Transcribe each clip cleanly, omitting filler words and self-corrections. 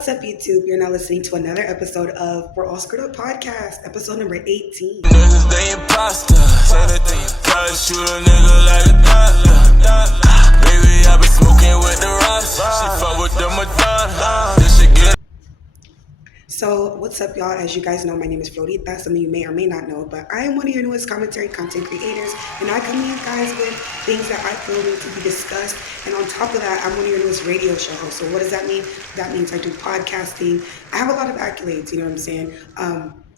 What's up, YouTube? You're now listening to another episode of We're All Screwed Up Podcast, episode number 18. Niggas, they imposter. Say that they try to shoot a nigga like a doctor. Baby, I been smoking with the rocks. She fuck with the Madonna. This shit get. So, what's up, y'all? As you guys know, my name is Florita. Some of you may or may not know, but I am one of your newest commentary content creators, and I come to you guys with things that I feel need to be discussed. And on top of that, I'm one of your newest radio show hosts. So, what does that mean? That means I do podcasting. I have a lot of accolades, you know what I'm saying?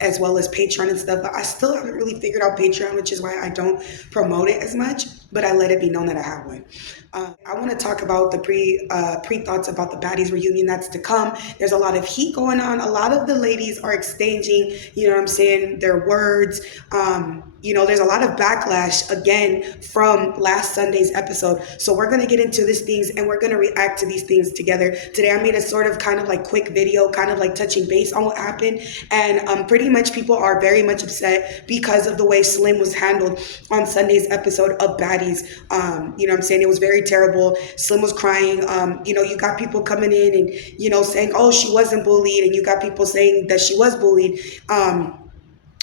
As well as Patreon and stuff, but I still haven't really figured out Patreon, which is why I don't promote it as much, but I let it be known that I have one. I want to talk about the pre-thoughts about the Baddies reunion that's to come. There's a lot of heat going on. A lot of the ladies are exchanging, you know what I'm saying, their words. There's a lot of backlash, again, from last Sunday's episode. So we're going to get into these things and we're going to react to these things together. Today I made a sort of kind of like quick video, kind of like touching base on what happened. And pretty much people are very much upset because of the way Slim was handled on Sunday's episode of Baddies. You know what I'm saying? It was very terrible. Slim was crying. You got people coming in and, saying, oh, she wasn't bullied. And you got people saying that she was bullied.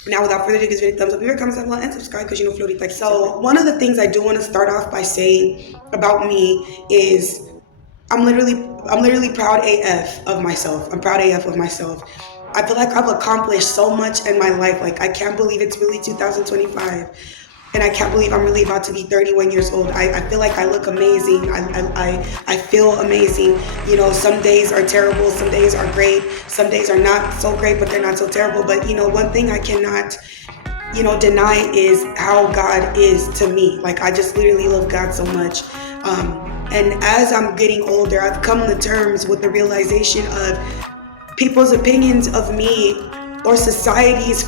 Now, without further ado, give it a thumbs up, leave a comment down and subscribe because Florita likes. So, one of the things I do want to start off by saying about me is I'm literally proud AF of myself. I'm proud AF of myself. I feel like I've accomplished so much in my life. Like, I can't believe it's really 2025. And I can't believe I'm really about to be 31 years old. I feel like I look amazing. I feel amazing. Some days are terrible. Some days are great. Some days are not so great, but they're not so terrible. But, one thing I cannot, deny is how God is to me. Like, I just literally love God so much. And as I'm getting older, I've come to terms with the realization of people's opinions of me or society is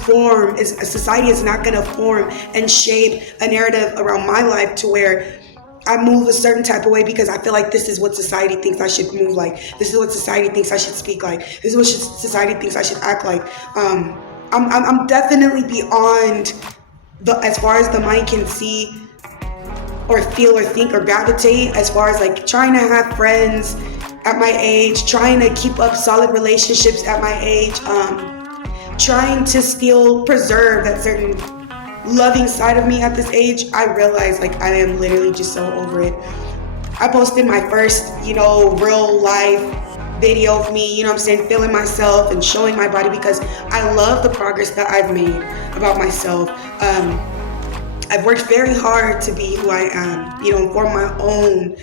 not going to form and shape a narrative around my life to where I move a certain type of way because I feel like this is what society thinks I should move like. This is what society thinks I should speak like. This is what society thinks I should act like. I'm definitely beyond as far as the mind can see or feel or think or gravitate, as far as like trying to have friends at my age, trying to keep up solid relationships at my age, trying to still preserve that certain loving side of me at this age. I realize like I am literally just so over it. I posted my first, real life video of me, feeling myself and showing my body because I love the progress that I've made about myself. I've worked very hard to be who I am, form my own,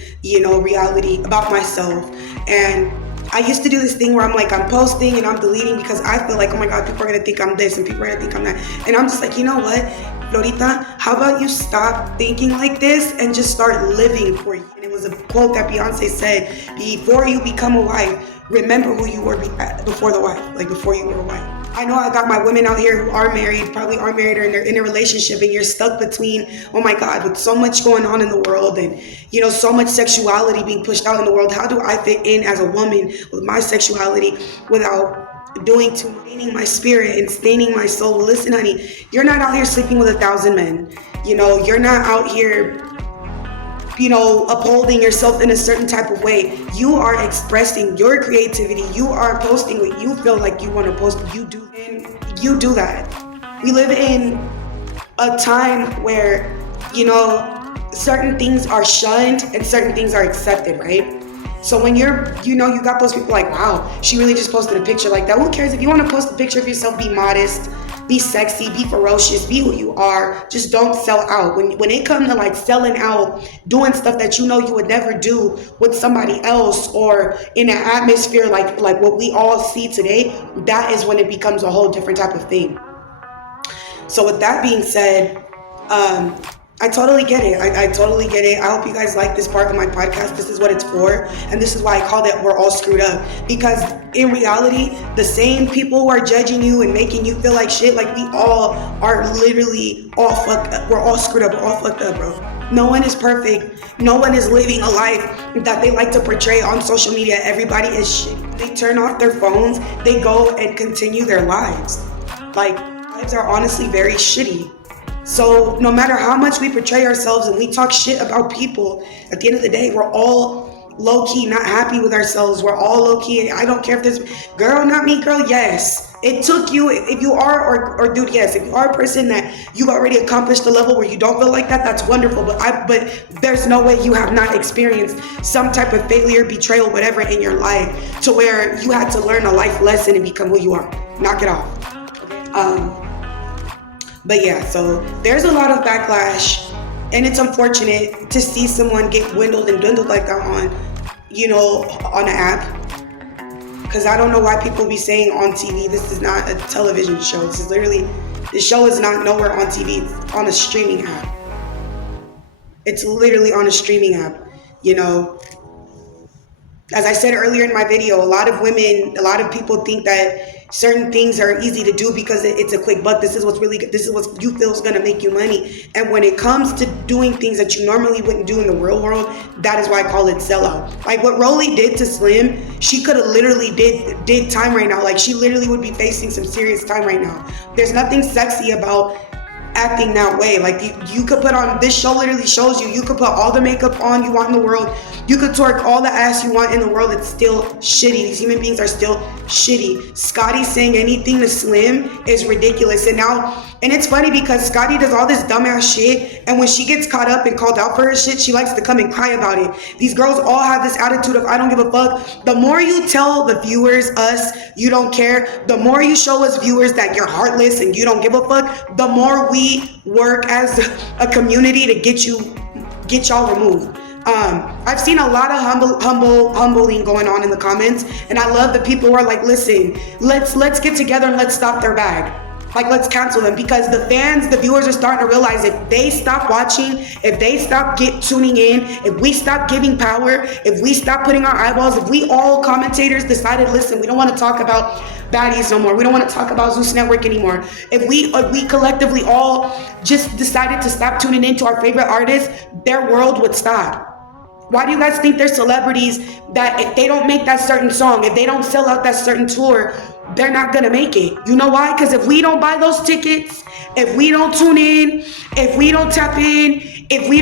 reality about myself. And I used to do this thing where I'm posting and I'm deleting because I feel like, oh my God, people are going to think I'm this and people are going to think I'm that. And I'm just like, you know what, Florita, how about you stop thinking like this and just start living for you? And it was a quote that Beyonce said, before you become a wife, remember who you were before the wife, like before you were a wife. I know I got my women out here who are married, probably are married or they're in a relationship, and you're stuck between, oh my God, with so much going on in the world and, so much sexuality being pushed out in the world. How do I fit in as a woman with my sexuality without doing to staining my spirit and staining my soul? Listen, honey, you're not out here sleeping with 1,000 men. You're not out here upholding yourself in a certain type of way. You are expressing your creativity. You are posting what you feel like you want to post. You do that. We live in a time where, certain things are shunned and certain things are accepted, right? So when you're, you got those people like, wow, she really just posted a picture like that. Who cares? If you want to post a picture of yourself, be modest. Be sexy, be ferocious, be who you are. Just don't sell out. When it comes to like selling out, doing stuff that you would never do with somebody else or in an atmosphere like what we all see today, that is when it becomes a whole different type of thing. So with that being said, I totally get it. I totally get it. I hope you guys like this part of my podcast. This is what it's for. And this is why I call it We're All Screwed Up. Because in reality, the same people who are judging you and making you feel like shit, like we all are literally all fucked up. We're all screwed up. We're all fucked up, bro. No one is perfect. No one is living a life that they like to portray on social media. Everybody is shit. They turn off their phones. They go and continue their lives. Like, lives are honestly very shitty. So no matter how much we portray ourselves and we talk shit about people, at the end of the day, we're all low-key not happy with ourselves. We're all low-key. I don't care if this girl, not me, girl, yes. It took you, if you are, or dude, yes, if you are a person that you've already accomplished the level where you don't feel like that, that's wonderful. But there's no way you have not experienced some type of failure, betrayal, whatever in your life to where you had to learn a life lesson and become who you are. Knock it off. But yeah, so there's a lot of backlash, and it's unfortunate to see someone get dwindled and dwindled like that on, on an app. Because I don't know why people be saying on TV, this is not a television show. This is literally, the show is not nowhere on TV. It's on a streaming app. It's literally on a streaming app, As I said earlier in my video, a lot of people think that certain things are easy to do because it's a quick buck. This is what you feel is going to make you money. And when it comes to doing things that you normally wouldn't do in the real world, that is why I call it sellout. Like what Rolly did to Slim, she could have literally did time right now. Like she literally would be facing some serious time right now. There's nothing sexy about acting that way. Like you could put on, this show literally shows you could put all the makeup on you want in the world, you could twerk all the ass you want in the world, it's still shitty. These human beings are still shitty. Scotty saying anything to Slim is ridiculous. And it's funny because Scotty does all this dumbass shit, and when she gets caught up and called out for her shit, she likes to come and cry about it. These girls all have this attitude of I don't give a fuck. The more you tell the viewers, us, you don't care, the more you show us viewers that you're heartless and you don't give a fuck, the more we work as a community to get y'all removed. I've seen a lot of humbling going on in the comments, and I love the people who are like, listen, let's get together and let's stop their bag. Like, let's cancel them, because the fans, the viewers are starting to realize if they stop watching, if they stop tuning in, if we stop giving power, if we stop putting our eyeballs, if we all commentators decided, listen, we don't want to talk about Baddies no more, we don't want to talk about Zeus Network anymore, if we collectively all just decided to stop tuning in to our favorite artists, their world would stop. Why do you guys think there's celebrities that if they don't make that certain song, if they don't sell out that certain tour, they're not gonna make it? You know why? Because if we don't buy those tickets, if we don't tune in, if we don't tap in, if we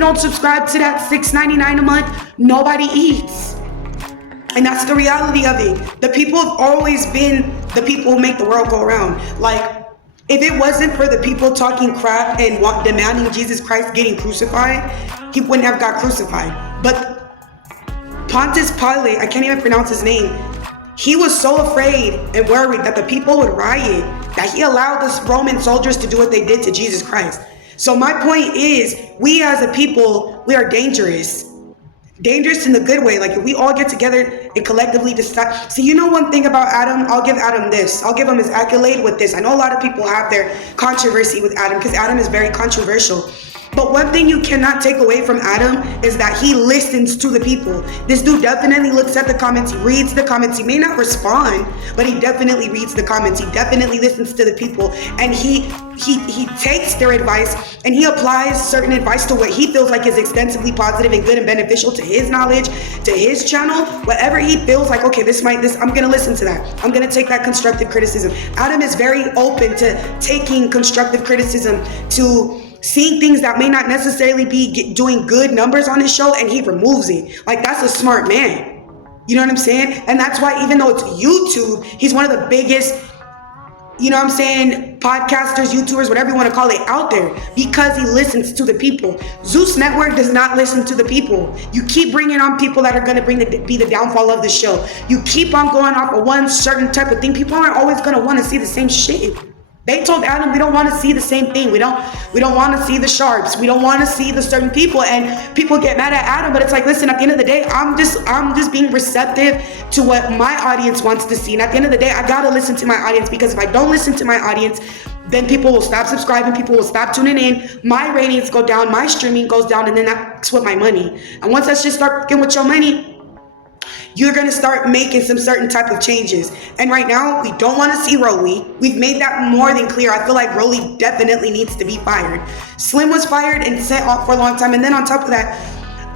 don't subscribe to that $6.99 a month, nobody eats. And that's the reality of it. The people have always been the people who make the world go around. Like, if it wasn't for the people talking crap and demanding Jesus Christ getting crucified, he wouldn't have got crucified. But Pontius Pilate, I can't even pronounce his name, he was so afraid and worried that the people would riot that he allowed the Roman soldiers to do what they did to Jesus Christ. So my point is, we as a people, we are dangerous. Dangerous in the good way. Like, if we all get together and collectively decide. See, you know one thing about Adam? I'll give Adam this. I'll give him his accolade with this. I know a lot of people have their controversy with Adam because Adam is very controversial. But one thing you cannot take away from Adam is that he listens to the people. This dude definitely looks at the comments, he reads the comments. He may not respond, but he definitely reads the comments. He definitely listens to the people, and he takes their advice and he applies certain advice to what he feels like is extensively positive and good and beneficial to his knowledge, to his channel. Whatever he feels like, okay, I'm gonna listen to that. I'm gonna take that constructive criticism. Adam is very open to taking constructive criticism, to seeing things that may not necessarily be doing good numbers on his show, and he removes it. Like, that's a smart man. You know what I'm saying? And that's why, even though it's YouTube, he's one of the biggest, you know what I'm saying, podcasters, YouTubers, whatever you want to call it, out there, because he listens to the people. Zeus Network does not listen to the people. You keep bringing on people that are going to be the downfall of the show. You keep on going off of one certain type of thing. People aren't always going to want to see the same shit. They told Adam, we don't want to see the same thing. We don't want to see the sharps. We don't want to see the certain people. And people get mad at Adam, but it's like, listen, at the end of the day, I'm just being receptive to what my audience wants to see. And at the end of the day, I gotta listen to my audience, because if I don't listen to my audience, then people will stop subscribing, people will stop tuning in, my ratings go down, my streaming goes down, and then that's with my money. And once that shit start fucking with your money, you're going to start making some certain type of changes. And right now, we don't want to see Rolly. We've made that more than clear. I feel like Rolly definitely needs to be fired. Slim was fired and sent off for a long time. And then on top of that,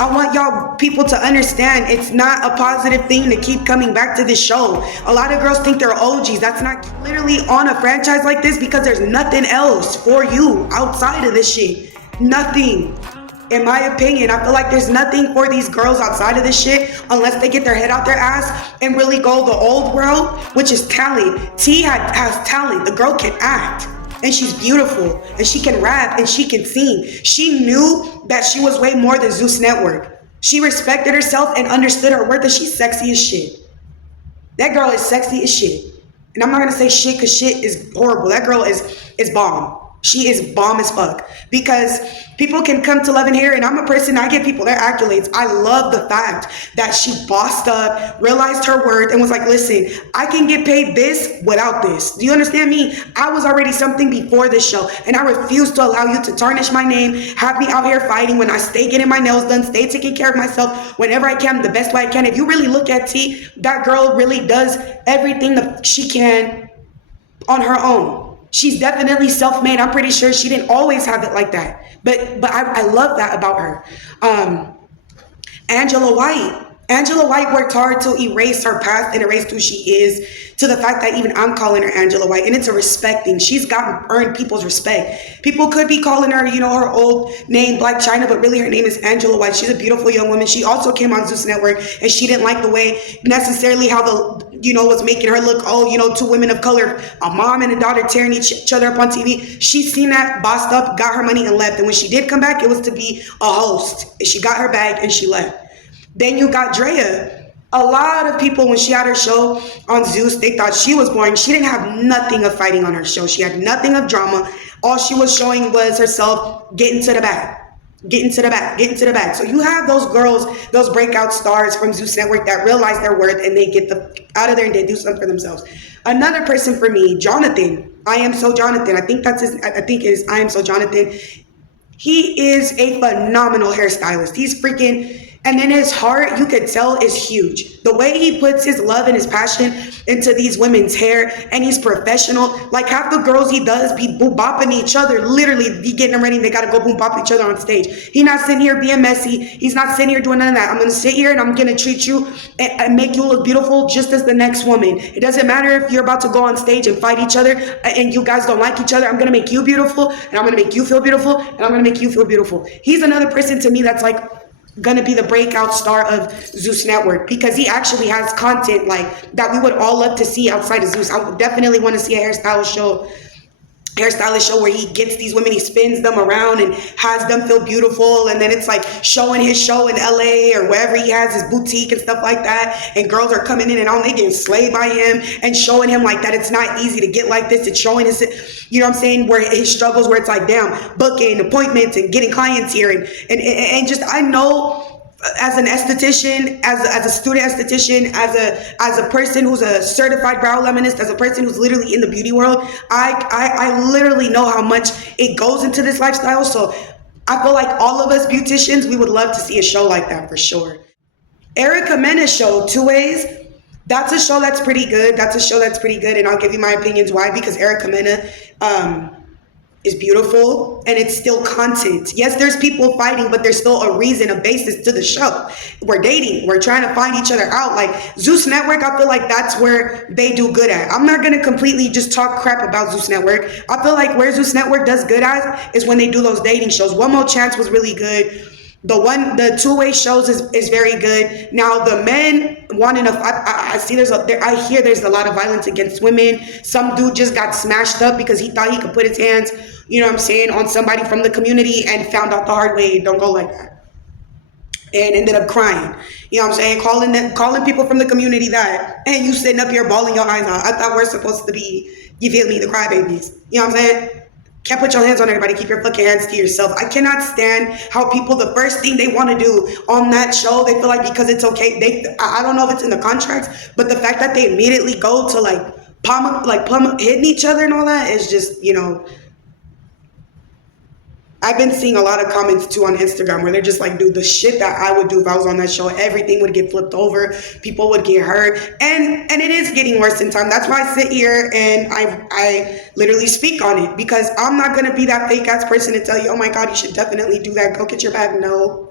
I want y'all people to understand it's not a positive thing to keep coming back to this show. A lot of girls think they're OGs. That's not literally on a franchise like this because there's nothing else for you outside of this shit. Nothing. In my opinion, I feel like there's nothing for these girls outside of this shit unless they get their head out their ass and really go the old route, which is talent. Has talent. The girl can act. And she's beautiful. And she can rap and she can sing. She knew that she was way more than Zeus Network. She respected herself and understood her worth, and she's sexy as shit. That girl is sexy as shit. And I'm not gonna say shit because shit is horrible. That girl is bomb. She is bomb as fuck. Because people can come to love and hair, and I'm a person, I give people their accolades. I love the fact that she bossed up, realized her worth, and was like, listen, I can get paid this without this. Do you understand me? I was already something before this show, and I refuse to allow you to tarnish my name, have me out here fighting when I stay getting my nails done, stay taking care of myself whenever I can, the best way I can. If you really look at T, that girl really does everything that she can on her own. She's definitely self-made. I'm pretty sure she didn't always have it like that. But I love that about her. Angela White. Angela White worked hard to erase her past and erase who she is, to the fact that even I'm calling her Angela White. And it's a respect thing. She's earned people's respect. People could be calling her, her old name, Black China, but really her name is Angela White. She's a beautiful young woman. She also came on Zeus Network, and she didn't like the way necessarily how was making her look, two women of color, a mom and a daughter tearing each other up on TV. She's seen that, bossed up, got her money and left. And when she did come back, it was to be a host. She got her bag and she left. Then you got Drea. A lot of people, when she had her show on Zeus, they thought she was boring. She didn't have nothing of fighting on her show. She had nothing of drama. All she was showing was herself getting to the bag. Getting to the bag. So you have those girls, those breakout stars from Zeus Network that realize their worth, and they get out of there and they do something for themselves. Another person for me, Jonathan. I Am So Jonathan. I think is I Am So Jonathan. He is a phenomenal hairstylist. He's freaking... And then his heart, you could tell, is huge. The way he puts his love and his passion into these women's hair, and he's professional. Like half the girls he does be boom bopping each other, literally be getting them ready. They got to go boom bop each other on stage. He's not sitting here being messy. He's not sitting here doing none of that. I'm going to sit here and I'm going to treat you and make you look beautiful just as the next woman. It doesn't matter if you're about to go on stage and fight each other and you guys don't like each other. I'm going to make you beautiful, and I'm going to make you feel beautiful, and I'm going to make you feel beautiful. He's another person to me that's like gonna be the breakout star of Zeus Network, because he actually has content like that we would all love to see outside of Zeus. I would definitely want to see a hairstylist show where he gets these women, he spins them around and has them feel beautiful, and then it's like showing his show in LA or wherever he has his boutique and stuff like that, and girls are coming in and on, they getting slayed by him, and showing him like that it's not easy to get like this. It's showing his, where his struggles, where it's like, damn, booking appointments and getting clients here, and just, I know, as an esthetician, as a student esthetician, as a person who's a certified brow laminist, as a person who's literally in the beauty world, I literally know how much it goes into this lifestyle. So I feel like all of us beauticians, we would love to see a show like that for sure. Erica Mena's show, Two Ways, that's a show that's pretty good. And I'll give you my opinions why. Because Erica Mena is beautiful, and it's still content. Yes, there's people fighting, but there's still a reason, a basis to the show. We're dating, we're trying to find each other out. Like Zeus Network, I feel like that's where they do good at. I'm not gonna completely just talk crap about Zeus Network. I feel like where Zeus Network does good at is when they do those dating shows. One More Chance was really good. The two-way shows is very good. Now the men wanting to, I hear there's a lot of violence against women. Some dude just got smashed up because he thought he could put his hands, on somebody from the community, and found out the hard way. Don't go like that. And ended up crying. Calling people from the community that, and you sitting up here bawling your eyes out. I thought we're supposed to be, you feel me, the crybabies. You know what I'm saying? Can't put your hands on everybody. Keep your fucking hands to yourself. I cannot stand how people, the first thing they want to do on that show, they feel like because it's okay. I don't know if it's in the contracts, but the fact that they immediately go to plum hitting each other and all that is just, I've been seeing a lot of comments too on Instagram where they're just like, dude, the shit that I would do if I was on that show, everything would get flipped over, people would get hurt, and it is getting worse in time. That's why I sit here and I literally speak on it, because I'm not gonna be that fake ass person to tell you, oh my god, you should definitely do that, go get your bag. No,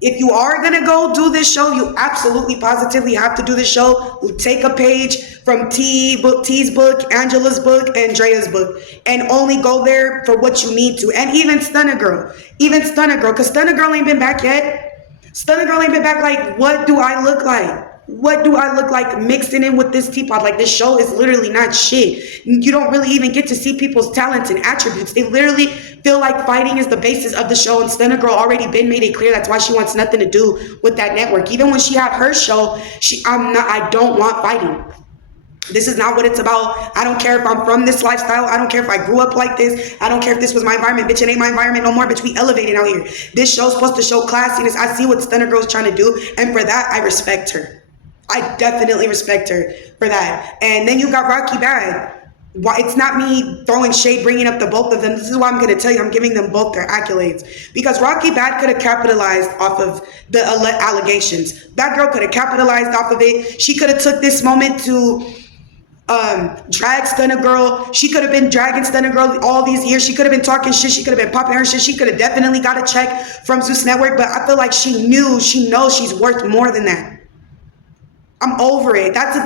If you are gonna go do this show, you absolutely positively have to do this show. Take a page from T's book, Angela's book, Andrea's book, and only go there for what you need to. And even Stunner Girl, because Stunner Girl ain't been back yet. Stunner Girl ain't been back. Like, what do I look like? What do I look like mixing in with this teapot? Like, this show is literally not shit. You don't really even get to see people's talents and attributes. They literally feel like fighting is the basis of the show, and Stunner Girl already been made it clear that's why she wants nothing to do with that network. Even when she had her show, I don't want fighting. This is not what it's about. I don't care if I'm from this lifestyle. I don't care if I grew up like this. I don't care if this was my environment. Bitch, it ain't my environment no more. Bitch, we elevated out here. This show's supposed to show classiness. I see what Stunner Girl's trying to do, and for that, I respect her. I definitely respect her for that. And then you got Rocky Bad. It's not me throwing shade, bringing up the both of them. This is why I'm going to tell you, I'm giving them both their accolades. Because Rocky Bad could have capitalized off of the allegations. That girl could have capitalized off of it. She could have took this moment to drag Stunner Girl. She could have been dragging Stunner Girl all these years. She could have been talking shit. She could have been popping her shit. She could have definitely got a check from Zeus Network. But I feel like she knows she's worth more than that. I'm over it. That's a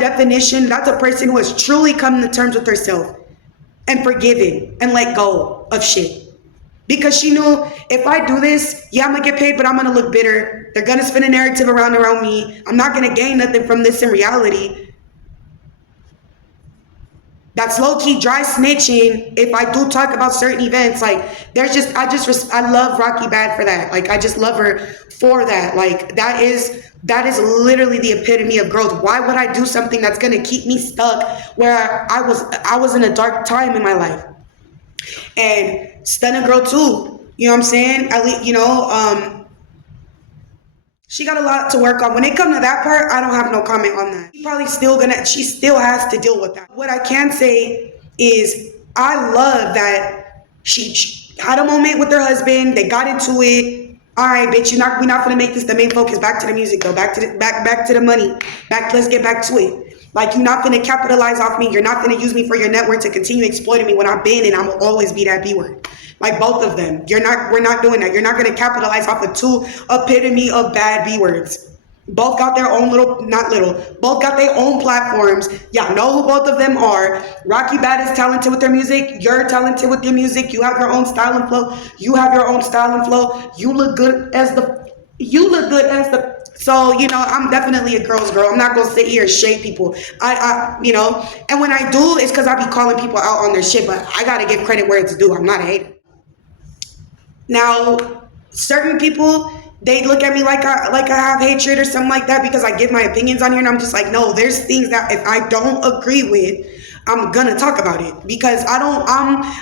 definition. That's a person who has truly come to terms with herself and forgiven and let go of shit. Because she knew, if I do this, yeah, I'm gonna get paid, but I'm gonna look bitter. They're gonna spin a narrative around me. I'm not gonna gain nothing from this in reality. That's low-key dry snitching if I do talk about certain events. Like, I love Rocky Bad for that. Like, I just love her for that. Like, that is literally the epitome of growth. Why would I do something that's gonna keep me stuck where I was in a dark time in my life? And Stunner Girl too. You know what I'm saying? At least, she got a lot to work on. When it comes to that part, I don't have no comment on that. She still has to deal with that. What I can say is I love that she had a moment with her husband. They got into it. All right, bitch, we're not gonna make this the main focus. Back to the music though. Back to the money. Let's get back to it. Like, you're not gonna capitalize off me. You're not gonna use me for your network to continue exploiting me when I've been and I will always be that B word. Like, both of them. We're not doing that. You're not gonna capitalize off of two epitome of bad B words. Both got their own both got their own platforms. Y'all know who both of them are. Rocky Bad is talented with their music. You're talented with your music. You have your own style and flow. You have your own style and flow. You look good as the so, I'm definitely a girl's girl. I'm not going to sit here and shade people. And when I do, it's because I be calling people out on their shit, but I got to give credit where it's due. I'm not a hater. Now, certain people, they look at me like I have hatred or something like that because I give my opinions on here, and I'm just like, no, there's things that if I don't agree with, I'm gonna talk about it because I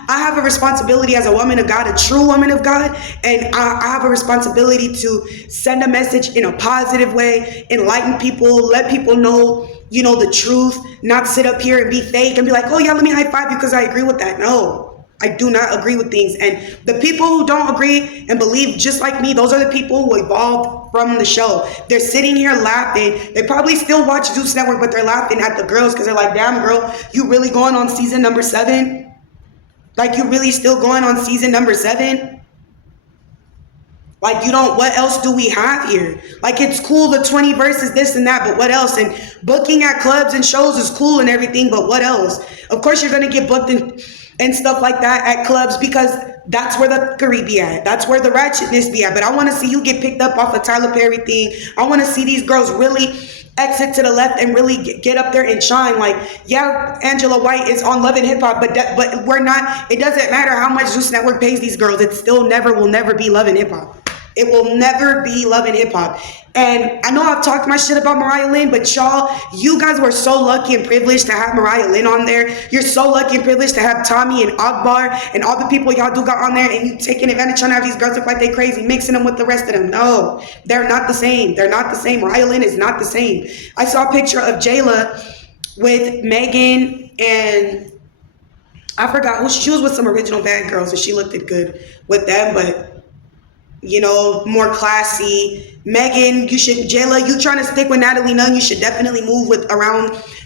have a responsibility as a woman of God, a true woman of God, and I have a responsibility to send a message in a positive way, enlighten people, let people know, the truth, not sit up here and be fake and be like, oh yeah, let me high five you because I agree with that. No. I do not agree with things. And the people who don't agree and believe just like me, those are the people who evolved from the show. They're sitting here laughing. They probably still watch Zeus Network, but they're laughing at the girls because they're like, damn, girl, you really going on season number 7? Like, you really still going on season number 7? Like, what else do we have here? Like, it's cool, the 20 verses, this and that, but what else? And booking at clubs and shows is cool and everything, but what else? Of course, you're going to get booked and stuff like that at clubs because that's where the fuckery be at. That's where the ratchetness be at. But I want to see you get picked up off a Tyler Perry thing. I want to see these girls really exit to the left and really get up there and shine. Like, yeah, Angela White is on Love and Hip Hop, but we're not. It doesn't matter how much Zeus Network pays these girls. It still will never be Love and Hip Hop. It will never be Love and Hip Hop. And I know I've talked my shit about Mariah Lynn, but you guys were so lucky and privileged to have Mariah Lynn on there. You're so lucky and privileged to have Tommy and Akbar and all the people y'all do got on there, and you taking advantage trying to have these girls look like they crazy, mixing them with the rest of them. No, they're not the same. They're not the same. Mariah Lynn is not the same. I saw a picture of Jayla with Megan and I forgot who she was with, some original bad girls, and she looked good with them, but more classy. Megan, Jayla, you trying to stick with Natalie Nunn, you should definitely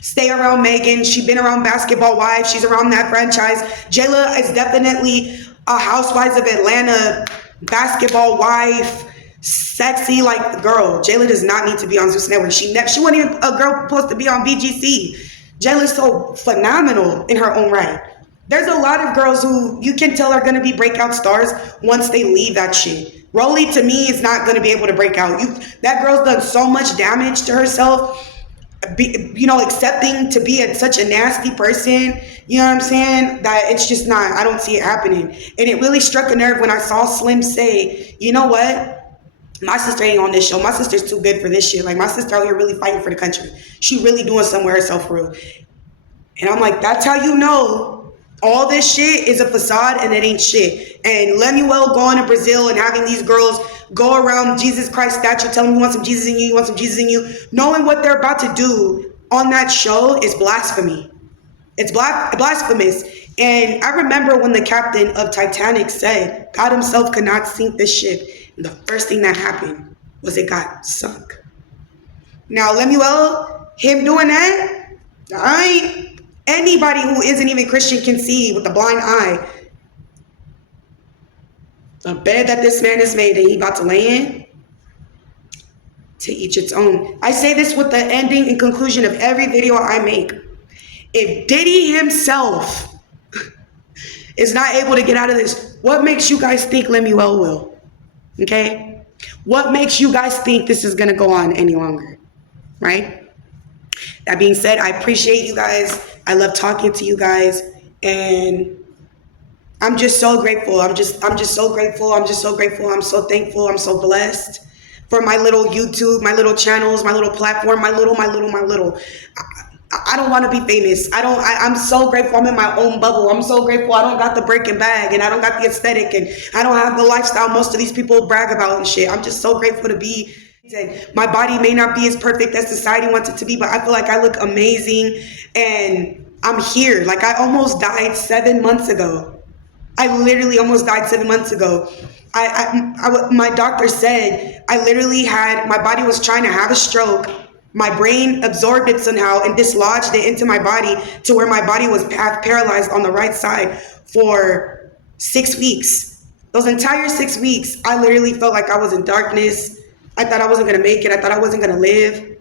stay around Megan. She's been around Basketball Wives. She's around that franchise. Jayla is definitely a Housewives of Atlanta basketball wife, Sexy like the girl. Jayla does not need to be on Zeus Network. She wasn't even a girl supposed to be on BGC. Jayla's so phenomenal in her own right. There's a lot of girls who you can tell are going to be breakout stars once they leave that shit. Rolly, to me, is not going to be able to break out. That girl's done so much damage to herself, accepting to be such a nasty person, you know what I'm saying, that it's just not, I don't see it happening. And it really struck a nerve when I saw Slim say, you know what? My sister ain't on this show. My sister's too good for this shit. Like, my sister out here really fighting for the country. She really doing somewhere herself for real. And I'm like, that's how you know all this shit is a facade and it ain't shit. And Lemuel going to Brazil and having these girls go around Jesus Christ statue telling you want some Jesus in you, you want some Jesus in you, knowing what they're about to do on that show is blasphemy. It's blasphemous. And I remember when the captain of Titanic said God himself could not sink this ship. And the first thing that happened was it got sunk. Now, Lemuel, him doing that, anybody who isn't even Christian can see with the blind eye the bed that this man has made that he about to lay in. To each its own. I say this with the ending and conclusion of every video I make. If Diddy himself is not able to get out of this, what makes you guys think Lemuel will? Okay? What makes you guys think this is going to go on any longer? Right? That being said, I appreciate you guys. I love talking to you guys. And I'm just so grateful. I'm just so grateful. I'm just so grateful. I'm so thankful. I'm so blessed for my little YouTube, my little channels, my little platform, my little. I don't want to be famous. I'm so grateful I'm in my own bubble. I'm so grateful I don't got the breaking bag and I don't got the aesthetic and I don't have the lifestyle most of these people brag about and shit. I'm just so grateful to be. My body may not be as perfect as society wants it to be, but I feel like I look amazing and I'm here. Like, I almost died 7 months ago. I literally almost died 7 months ago. My doctor said I literally my body was trying to have a stroke. My brain absorbed it somehow and dislodged it into my body to where my body was half paralyzed on the right side for 6 weeks. Those entire 6 weeks, I literally felt like I was in darkness. I thought I wasn't going to make it. I thought I wasn't going to live.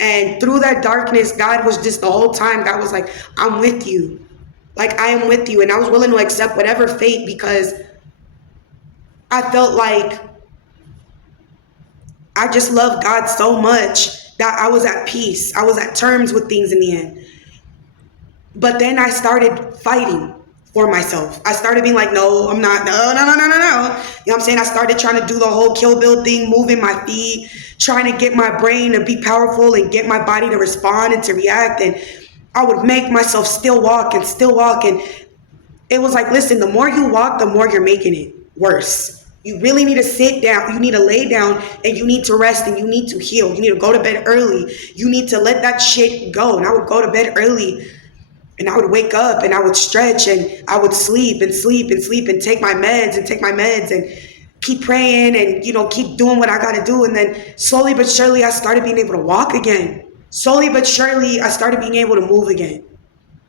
And through that darkness, God was just the whole time, God was like, I'm with you. Like, I am with you. And I was willing to accept whatever fate because I felt like I just love God so much that I was at peace. I was at terms with things in the end. But then I started fighting for myself. I started being like, no, I'm not. No. You know what I'm saying? I started trying to do the whole Kill Bill thing, moving my feet, trying to get my brain to be powerful and get my body to respond and to react. And I would make myself still walk. And it was like, listen, the more you walk, the more you're making it worse. You really need to sit down. You need to lay down and you need to rest and you need to heal. You need to go to bed early. You need to let that shit go. And I would go to bed early and I would wake up and I would stretch and I would sleep and take my meds and keep praying and, keep doing what I got to do. And then slowly but surely, I started being able to walk again. Slowly but surely, I started being able to move again.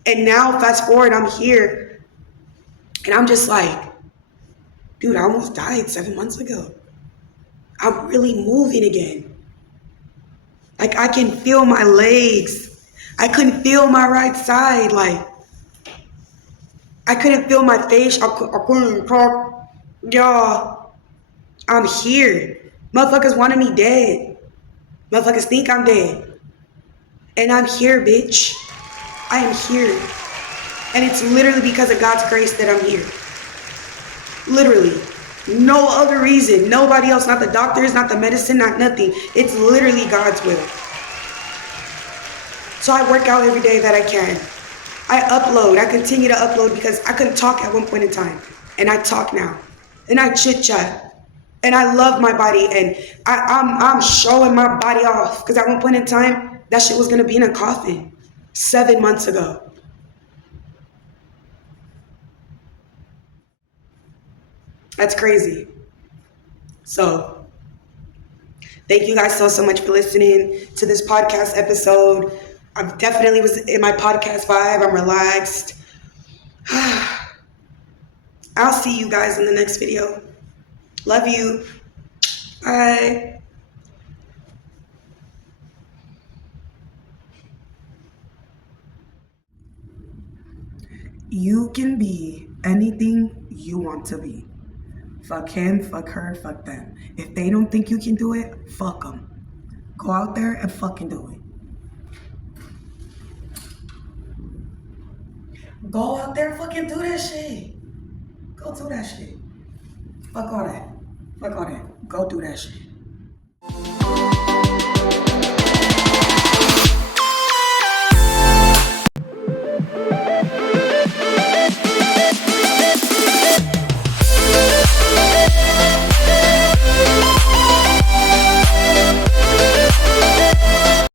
And now, fast forward, I'm here and I'm just like, dude, I almost died 7 months ago. I'm really moving again. Like, I can feel my legs. I couldn't feel my right side. Like, I couldn't feel my face. I couldn't talk. Y'all, I'm here. Motherfuckers wanted me dead. Motherfuckers think I'm dead. And I'm here, bitch. I am here. And it's literally because of God's grace that I'm here. Literally. No other reason. Nobody else. Not the doctors, not the medicine, not nothing. It's literally God's will. So I work out every day that I can. I upload. I continue to upload because I couldn't talk at one point in time. And I talk now. And I chit chat. And I love my body. And I'm showing my body off. Because at one point in time, that shit was going to be in a coffin. 7 months ago. That's crazy. So, thank you guys so much for listening to this podcast episode. I definitely was in my podcast vibe. I'm relaxed. I'll see you guys in the next video. Love you. Bye. You can be anything you want to be. Fuck him, fuck her, fuck them. If they don't think you can do it, fuck them. Go out there and fucking do it. Go out there, fucking do that shit. Go do that shit. Fuck all that. Fuck all that. Go do that shit.